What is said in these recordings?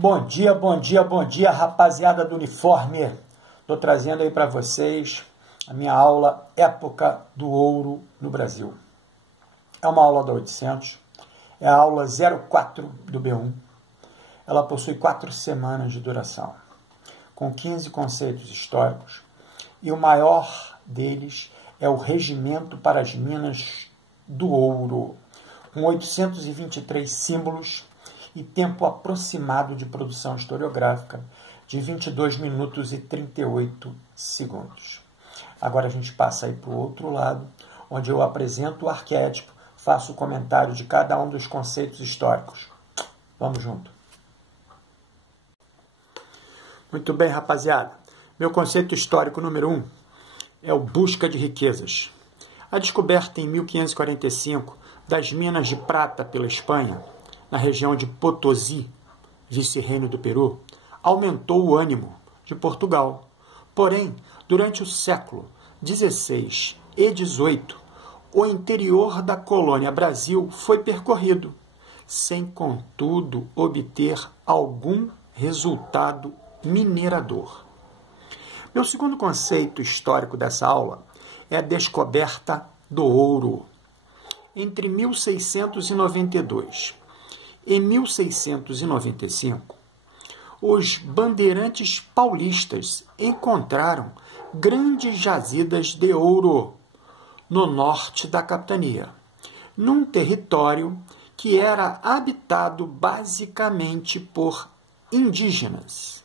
Bom dia, bom dia, bom dia, rapaziada do uniforme. Estou trazendo aí para vocês a minha aula Época do Ouro no Brasil. É uma aula da 800, é a aula 04 do B1. Ela possui 4 semanas de duração, com 15 conceitos históricos, e o maior deles é o Regimento para as Minas do Ouro, com 823 símbolos e tempo aproximado de produção historiográfica de 22 minutos e 38 segundos. Agora a gente passa aí para o outro lado, onde eu apresento o arquétipo, faço o comentário de cada um dos conceitos históricos. Vamos junto. Muito bem, rapaziada. Meu conceito histórico número 1 é o busca de riquezas. A descoberta em 1545 das minas de prata pela Espanha, na região de Potosí, vice-reino do Peru, aumentou o ânimo de Portugal. Porém, durante o século XVI e XVIII, o interior da colônia Brasil foi percorrido, sem, contudo, obter algum resultado minerador. Meu segundo conceito histórico dessa aula é a descoberta do ouro. Entre 1692 e 1695, os bandeirantes paulistas encontraram grandes jazidas de ouro no norte da capitania, num território que era habitado basicamente por indígenas.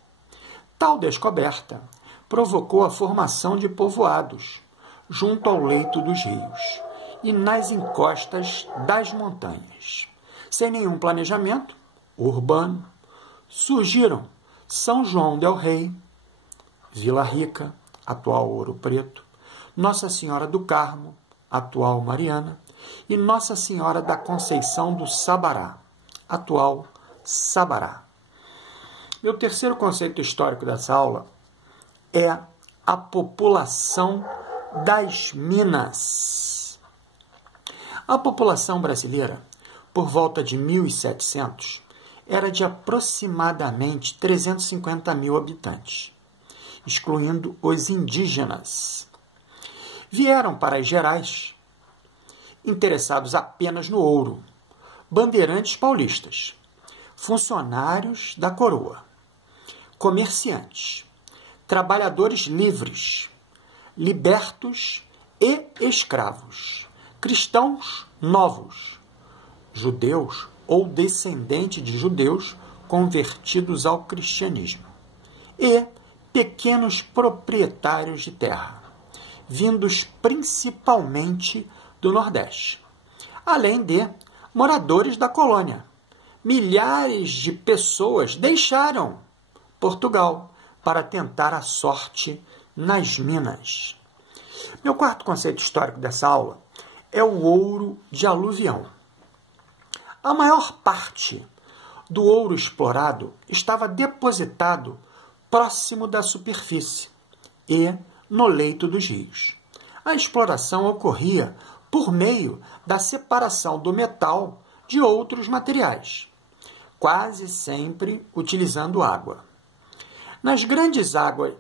Tal descoberta provocou a formação de povoados junto ao leito dos rios e nas encostas das montanhas. Sem nenhum planejamento urbano, surgiram São João del Rei, Vila Rica, atual Ouro Preto, Nossa Senhora do Carmo, atual Mariana, e Nossa Senhora da Conceição do Sabará, atual Sabará. Meu terceiro conceito histórico dessa aula é a população das minas. A população brasileira, por volta de 1700, era de aproximadamente 350 mil habitantes, excluindo os indígenas. Vieram para as Gerais, interessados apenas no ouro, bandeirantes paulistas, funcionários da coroa, comerciantes, trabalhadores livres, libertos e escravos, cristãos novos, judeus ou descendentes de judeus convertidos ao cristianismo, e pequenos proprietários de terra, vindos principalmente do Nordeste, além de moradores da colônia. Milhares de pessoas deixaram Portugal para tentar a sorte nas minas. Meu quarto conceito histórico dessa aula é o ouro de aluvião. A maior parte do ouro explorado estava depositado próximo da superfície e no leito dos rios. A exploração ocorria por meio da separação do metal de outros materiais, quase sempre utilizando água. Nas grandes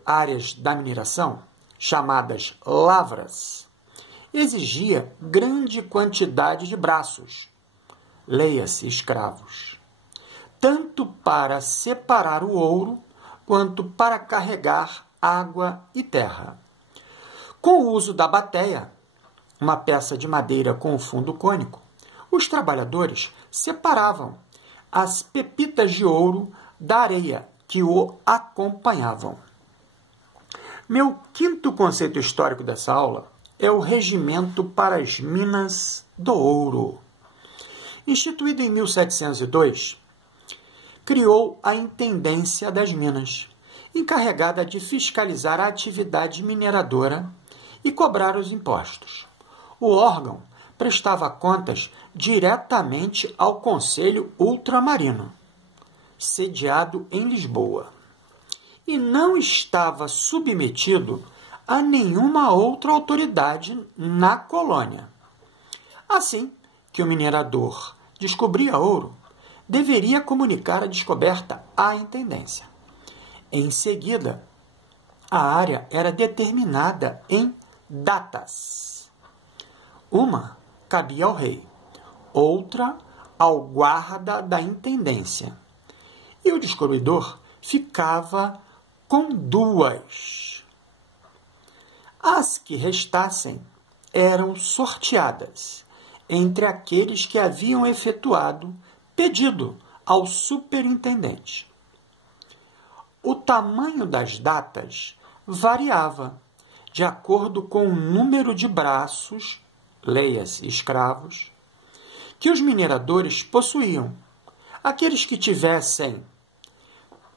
áreas da mineração, chamadas lavras, exigia grande quantidade de braços, leia-se escravos, tanto para separar o ouro quanto para carregar água e terra. Com o uso da bateia, uma peça de madeira com fundo cônico, os trabalhadores separavam as pepitas de ouro da areia que o acompanhavam. Meu quinto conceito histórico dessa aula é o Regimento para as Minas do Ouro. Instituído em 1702, criou a Intendência das Minas, encarregada de fiscalizar a atividade mineradora e cobrar os impostos. O órgão prestava contas diretamente ao Conselho Ultramarino, sediado em Lisboa, e não estava submetido a nenhuma outra autoridade na colônia. Assim que o minerador descobria ouro, deveria comunicar a descoberta à intendência. Em seguida, a área era determinada em datas. Uma cabia ao rei, outra ao guarda da intendência. E o descobridor ficava com duas. As que restassem eram sorteadas entre aqueles que haviam efetuado pedido ao superintendente. O tamanho das datas variava de acordo com o número de braços, leia-se escravos, que os mineradores possuíam. Aqueles que tivessem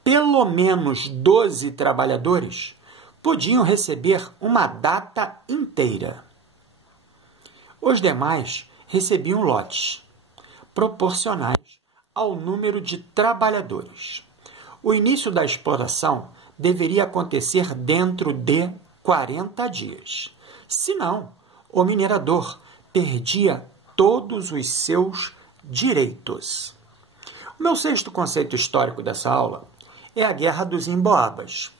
pelo menos 12 trabalhadores podiam receber uma data inteira. Os demais recebiam lotes, proporcionais ao número de trabalhadores. O início da exploração deveria acontecer dentro de 40 dias. Senão, o minerador perdia todos os seus direitos. O meu sexto conceito histórico dessa aula é a Guerra dos Emboabas.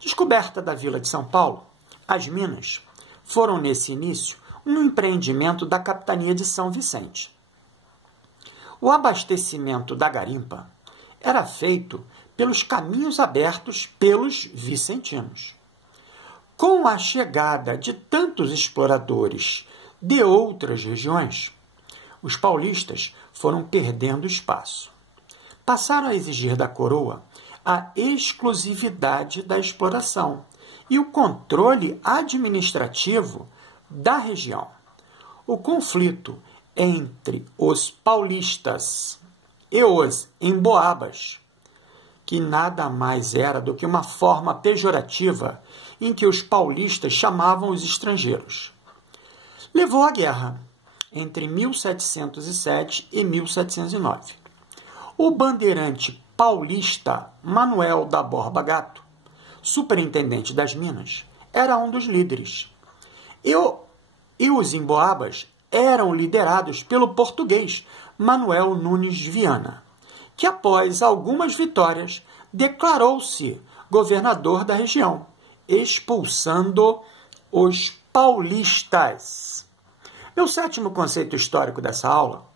Descoberta da Vila de São Paulo, as minas foram, nesse início, um empreendimento da Capitania de São Vicente. O abastecimento da garimpa era feito pelos caminhos abertos pelos vicentinos. Com a chegada de tantos exploradores de outras regiões, os paulistas foram perdendo espaço. Passaram a exigir da coroa a exclusividade da exploração e o controle administrativo da região. O conflito entre os paulistas e os emboabas, que nada mais era do que uma forma pejorativa em que os paulistas chamavam os estrangeiros, levou à guerra entre 1707 e 1709. O bandeirante paulista Manuel da Borba Gato, superintendente das minas, era um dos líderes. E os emboabas eram liderados pelo português Manuel Nunes Viana, que após algumas vitórias declarou-se governador da região, expulsando os paulistas. Meu sétimo conceito histórico dessa aula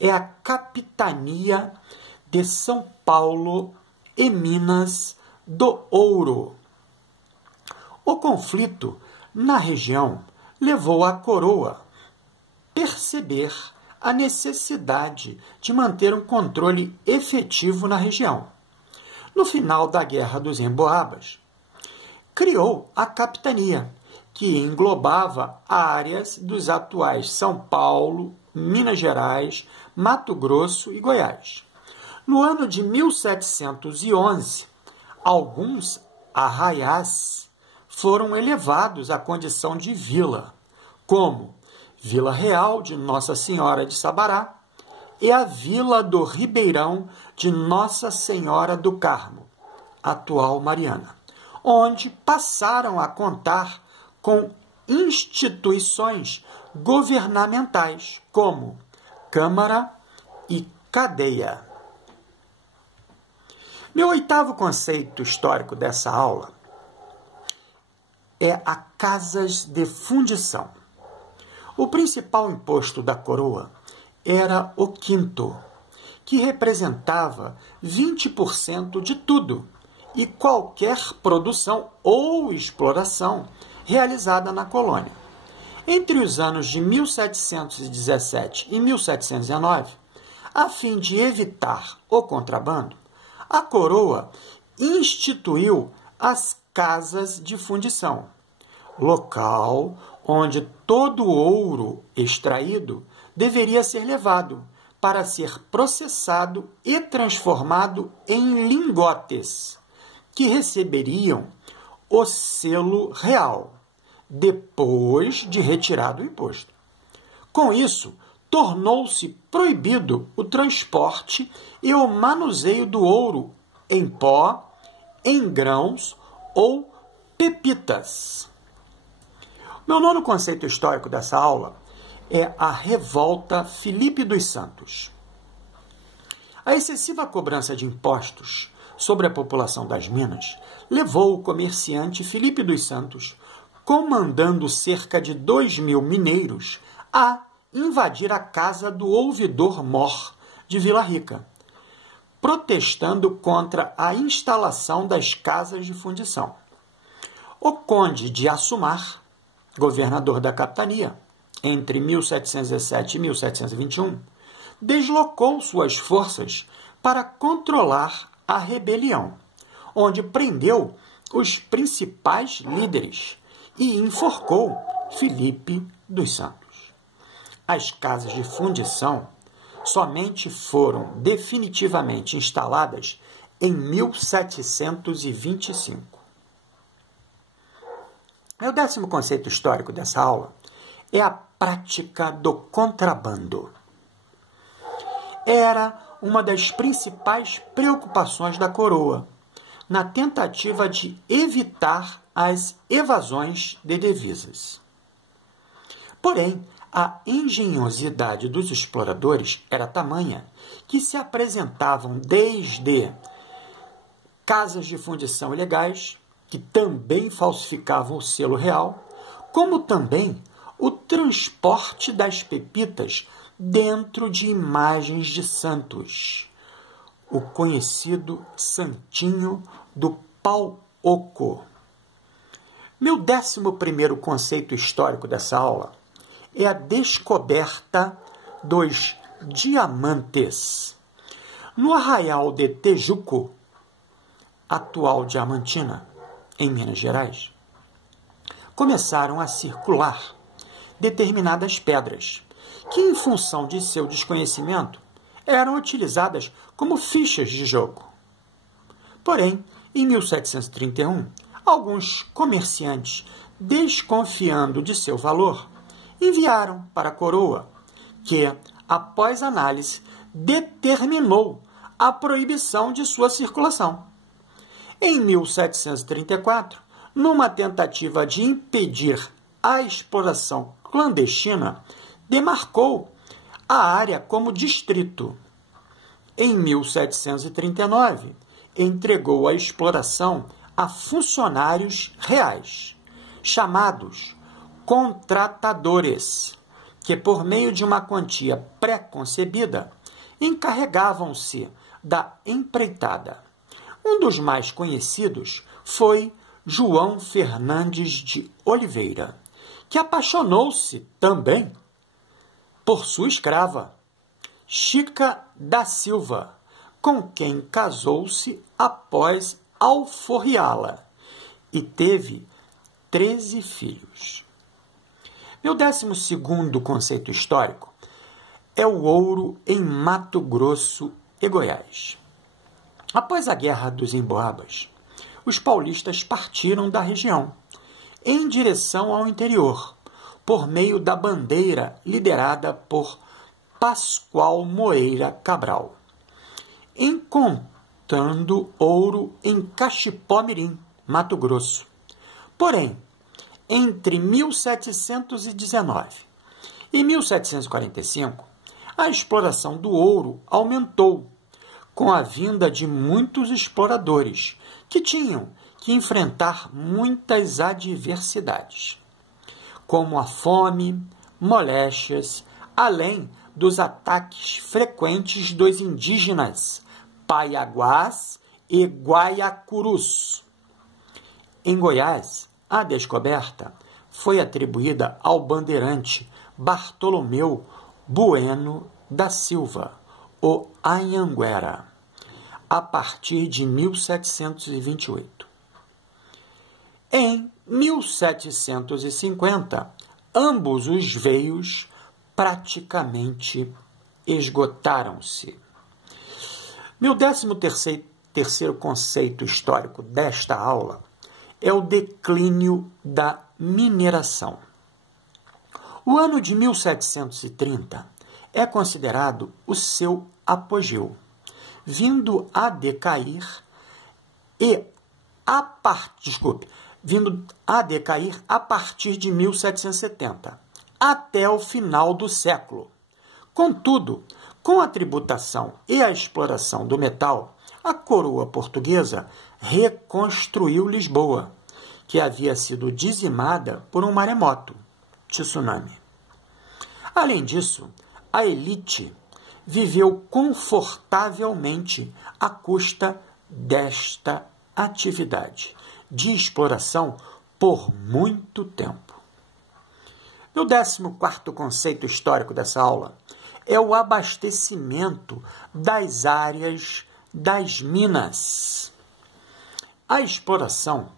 é a capitania de São Paulo e Minas do Ouro. O conflito na região levou a coroa a perceber a necessidade de manter um controle efetivo na região. No final da Guerra dos Emboabas, criou a capitania, que englobava áreas dos atuais São Paulo, Minas Gerais, Mato Grosso e Goiás. No ano de 1711, alguns arraiais foram elevados à condição de vila, como Vila Real de Nossa Senhora de Sabará e a Vila do Ribeirão de Nossa Senhora do Carmo, atual Mariana, onde passaram a contar com instituições governamentais, como Câmara e Cadeia. Meu oitavo conceito histórico dessa aula é a casas de fundição. O principal imposto da coroa era o quinto, que representava 20% de tudo e qualquer produção ou exploração realizada na colônia. Entre os anos de 1717 e 1719, a fim de evitar o contrabando, a coroa instituiu as casas de fundição, local onde todo o ouro extraído deveria ser levado para ser processado e transformado em lingotes, que receberiam o selo real, depois de retirado o imposto. Com isso, tornou-se proibido o transporte e o manuseio do ouro em pó, em grãos ou pepitas. Meu nono conceito histórico dessa aula é a Revolta Filipe dos Santos. A excessiva cobrança de impostos sobre a população das minas levou o comerciante Filipe dos Santos, comandando cerca de 2.000 mineiros, a invadir a casa do ouvidor-mor de Vila Rica, protestando contra a instalação das casas de fundição. O conde de Assumar, governador da capitania, entre 1717 e 1721, deslocou suas forças para controlar a rebelião, onde prendeu os principais líderes e enforcou Filipe dos Santos. As casas de fundição somente foram definitivamente instaladas em 1725. O 10º conceito histórico dessa aula é a prática do contrabando. Era uma das principais preocupações da coroa, na tentativa de evitar as evasões de divisas. Porém, a engenhosidade dos exploradores era tamanha que se apresentavam desde casas de fundição ilegais, que também falsificavam o selo real, como também o transporte das pepitas dentro de imagens de santos, o conhecido Santinho do Pau Oco. Meu 11º conceito histórico dessa aula é a descoberta dos diamantes. No arraial de Tejuco, atual Diamantina, em Minas Gerais, começaram a circular determinadas pedras, que, em função de seu desconhecimento, eram utilizadas como fichas de jogo. Porém, em 1731, alguns comerciantes, desconfiando de seu valor, enviaram para a coroa, que, após análise, determinou a proibição de sua circulação. Em 1734, numa tentativa de impedir a exploração clandestina, demarcou a área como distrito. Em 1739, entregou a exploração a funcionários reais, chamados contratadores, que, por meio de uma quantia pré-concebida, encarregavam-se da empreitada. Um dos mais conhecidos foi João Fernandes de Oliveira, que apaixonou-se também por sua escrava, Chica da Silva, com quem casou-se após alforriá-la e teve 13 filhos. Meu 12º conceito histórico é o ouro em Mato Grosso e Goiás. Após a Guerra dos Emboabas, os paulistas partiram da região em direção ao interior, por meio da bandeira liderada por Pascoal Moreira Cabral, encontrando ouro em Caxipó-Mirim, Mato Grosso. Porém, entre 1719 e 1745, a exploração do ouro aumentou, com a vinda de muitos exploradores, que tinham que enfrentar muitas adversidades, como a fome, moléstias, além dos ataques frequentes dos indígenas Paiaguás e Guaiacurus. Em Goiás, a descoberta foi atribuída ao bandeirante Bartolomeu Bueno da Silva, o Anhanguera, a partir de 1728. Em 1750, ambos os veios praticamente esgotaram-se. Meu 13º conceito histórico desta aula é o declínio da mineração. O ano de 1730 é considerado o seu apogeu, vindo a decair a partir de 1770, até o final do século. Contudo, Com a tributação e a exploração do metal, a coroa portuguesa reconstruiu Lisboa, que havia sido dizimada por um maremoto, tsunami. Além disso, a elite viveu confortavelmente à custa desta atividade de exploração por muito tempo. O 14º conceito histórico dessa aula é o abastecimento das áreas das minas. A exploração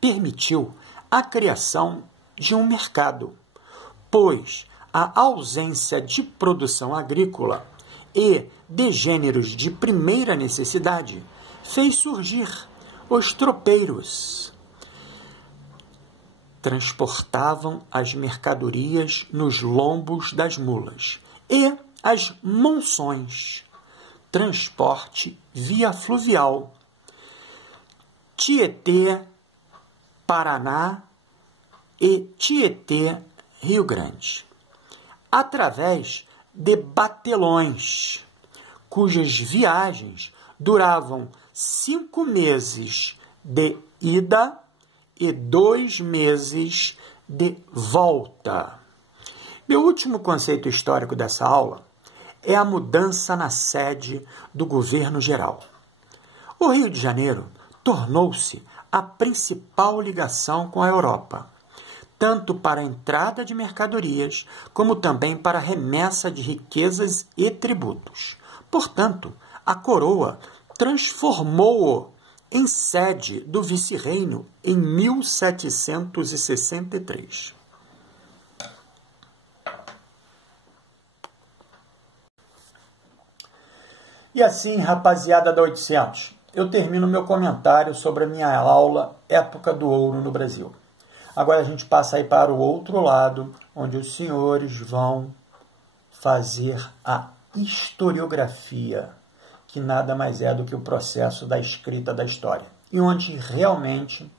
permitiu a criação de um mercado, pois a ausência de produção agrícola e de gêneros de primeira necessidade fez surgir os tropeiros. Transportavam as mercadorias nos lombos das mulas, e as monções, transporte via fluvial, Tietê, Paraná e Tietê, Rio Grande, através de batelões, cujas viagens duravam 5 meses de ida e 2 meses de volta. Meu último conceito histórico dessa aula é a mudança na sede do governo geral. O Rio de Janeiro tornou-se a principal ligação com a Europa, tanto para a entrada de mercadorias, como também para a remessa de riquezas e tributos. Portanto, a coroa transformou-o em sede do vice-reino em 1763. E assim, rapaziada da 800, eu termino meu comentário sobre a minha aula Época do Ouro no Brasil. Agora a gente passa aí para o outro lado, onde os senhores vão fazer a historiografia, que nada mais é do que o processo da escrita da história, e onde realmente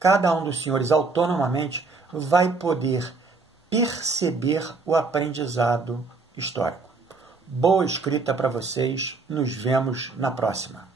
cada um dos senhores autonomamente vai poder perceber o aprendizado histórico. Boa escrita para vocês, nos vemos na próxima.